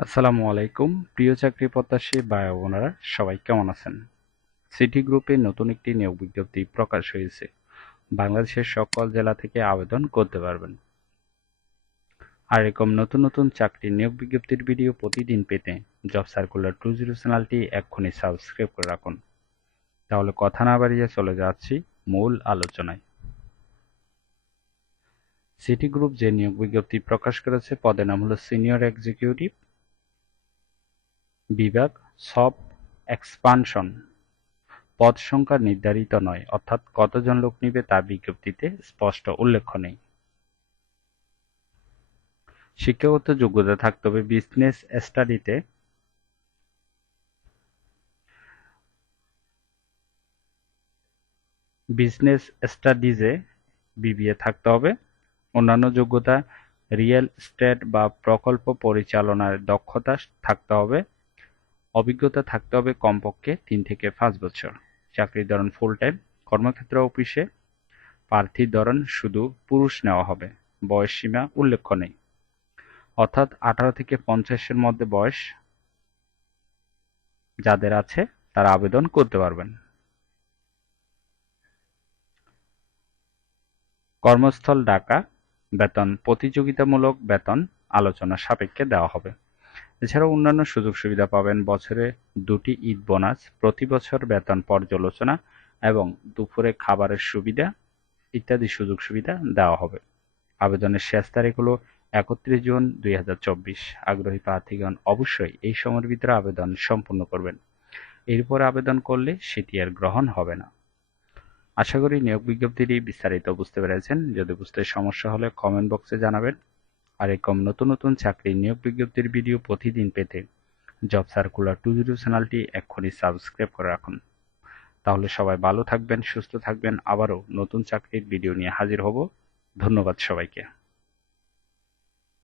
আসসালামু আলাইকুম। প্রিয় চাকরি প্রত্যাশী ভাই বোনেরা, সবাই কেমন আছেন? সিটি গ্রুপে নতুন একটি নিয়োগ বিজ্ঞপ্তি প্রকাশ হয়েছে। বাংলাদেশের সকল জেলা থেকে আবেদন করতে পারবেন। আর এরকম নতুন নতুন চাকরি নিয়োগ বিজ্ঞপ্তির ভিডিও প্রতিদিন পেতে জব সার্কুলার টু জিরো চ্যানেলটি এক্ষুনি সাবস্ক্রাইব করে রাখুন। তাহলে কথা না বাড়িয়ে চলে যাচ্ছি মূল আলোচনায়। সিটি গ্রুপ যে নিয়োগ বিজ্ঞপ্তি প্রকাশ করেছে, পদের নাম হলো সিনিয়র এক্সিকিউটিভ বিভাগ, সব এক্সপানশন পদ সংখ্যা নির্ধারিত নয়, অর্থাৎ কতজন লোক নিবে তা বিজ্ঞপ্তিতে স্পষ্ট উল্লেখ নেই। শিক্ষাগত যোগ্যতা থাকতে হবে বিজনেস স্টাডিতে বিজনেস স্টাডিজে বিবিএ থাকতে হবে। অন্যান্য যোগ্যতা রিয়েল স্টেট বা প্রকল্প পরিচালনার দক্ষতা থাকতে হবে। অভিজ্ঞতা থাকতে হবে কমপক্ষে তিন থেকে পাঁচ বছর। চাকরির ধরন ফুল টাইম কর্মক্ষেত্র অফিসে প্রার্থীর ধরন শুধু পুরুষ নেওয়া হবে, বয়স সীমা উল্লেখ্য নেই। অর্থাৎ আঠারো থেকে পঞ্চাশের মধ্যে বয়স যাদের আছে, তারা আবেদন করতে পারবেন। কর্মস্থল ঢাকা, বেতন প্রতিযোগিতামূলক বেতন আলোচনা সাপেক্ষে দেওয়া হবে। এছাড়াও অন্যান্য সুযোগ সুবিধা পাবেন বছরে দুটি ঈদ বোনাস, প্রতি বছর বেতন পর্যালোচনা এবং দুপুরে খাবারের সুবিধা ইত্যাদি সুযোগ সুবিধা দেওয়া হবে। আবেদনের শেষ তারিখ হলো একত্রিশ জুন দুই হাজার চব্বিশ। আগ্রহী প্রার্থীগণ অবশ্যই এই সময়ের ভিতরে আবেদন সম্পূর্ণ করবেন। এরপর আবেদন করলে সেটি আর গ্রহণ হবে না। আশা করি নিয়োগ বিজ্ঞপ্তিটি বিস্তারিত বুঝতে পেরেছেন। যদি বুঝতে সমস্যা হলে কমেন্ট বক্সে জানাবেন। আর এরকম নতুন নতুন চাকরি নিয়োগ বিজ্ঞপ্তির ভিডিও প্রতিদিন পেতে জব সার্কুলার টু জিরো চ্যানেলটি এক্ষুনি সাবস্ক্রাইব করে রাখুন। তাহলে সবাই ভালো থাকবেন, সুস্থ থাকবেন, আবারও নতুন চাকরির ভিডিও নিয়ে হাজির হব। ধন্যবাদ সবাইকে।